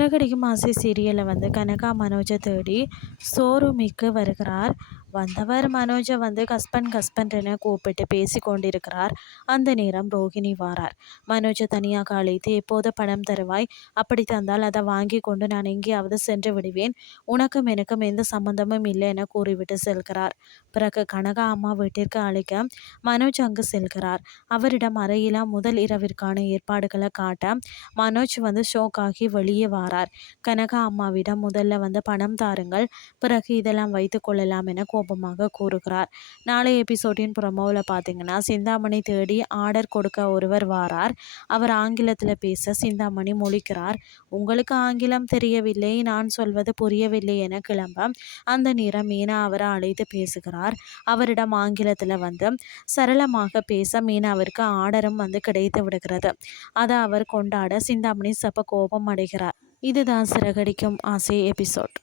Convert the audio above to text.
சிறகடிக்கும் ஆசை சீரியலில் கனகா மனோஜை தேடி ஷோரூமிற்கு வருகிறார். வந்தவர் மனோஜை ஹஸ்பண்ட் கூப்பிட்டு பேசி கொண்டிருக்கிறார். அந்த நேரம் ரோகிணி வாரார். மனோஜை தனியாக அழைத்து, எப்போது பணம் தருவாய்? அப்படி தந்தால் அதை வாங்கி கொண்டு நான் எங்கேயாவது சென்று விடுவேன். உனக்கும் எனக்கும் எந்த சம்பந்தமும் இல்லை என கூறிவிட்டு செல்கிறார். பிறகு கனகா அம்மா வீட்டிற்கு அழைக்க மனோஜ் அங்கு செல்கிறார். அவரிடம் அறையில முதல் இரவிற்கான ஏற்பாடுகளை காட்ட மனோஜ் ஷோக் ஆகி வெளியே வாரார். கனகா அம்மாவிடம் முதல்ல பணம் தாருங்கள், பிறகு இதெல்லாம் வைத்துக் கொள்ளலாம் என கோபமாக கூறுகிறார். நாளைய எபிசோடின் ப்ரொமோவில் பார்த்தீங்கன்னா, சிந்தாமணி தேடி ஆர்டர் கொடுக்க ஒருவர் வாரார். அவர் ஆங்கிலத்தில் பேச சிந்தாமணி முழிக்கிறார். உங்களுக்கு ஆங்கிலம் தெரியவில்லை, நான் சொல்வது புரியவில்லை என கிளம்ப அந்த நேரம் மீனா அவரை அழைத்து பேசுகிறார். அவரிடம் ஆங்கிலத்தில் சரளமாக பேச மீனாவிற்கு ஆர்டரும் கிடைத்து விடுகிறது. அதை அவர் கொண்டாட சிந்தாமணி சப்ப கோபம் அடைகிறார். இதுதான் சிறகடிக்கும் ஆசை எபிசோட்.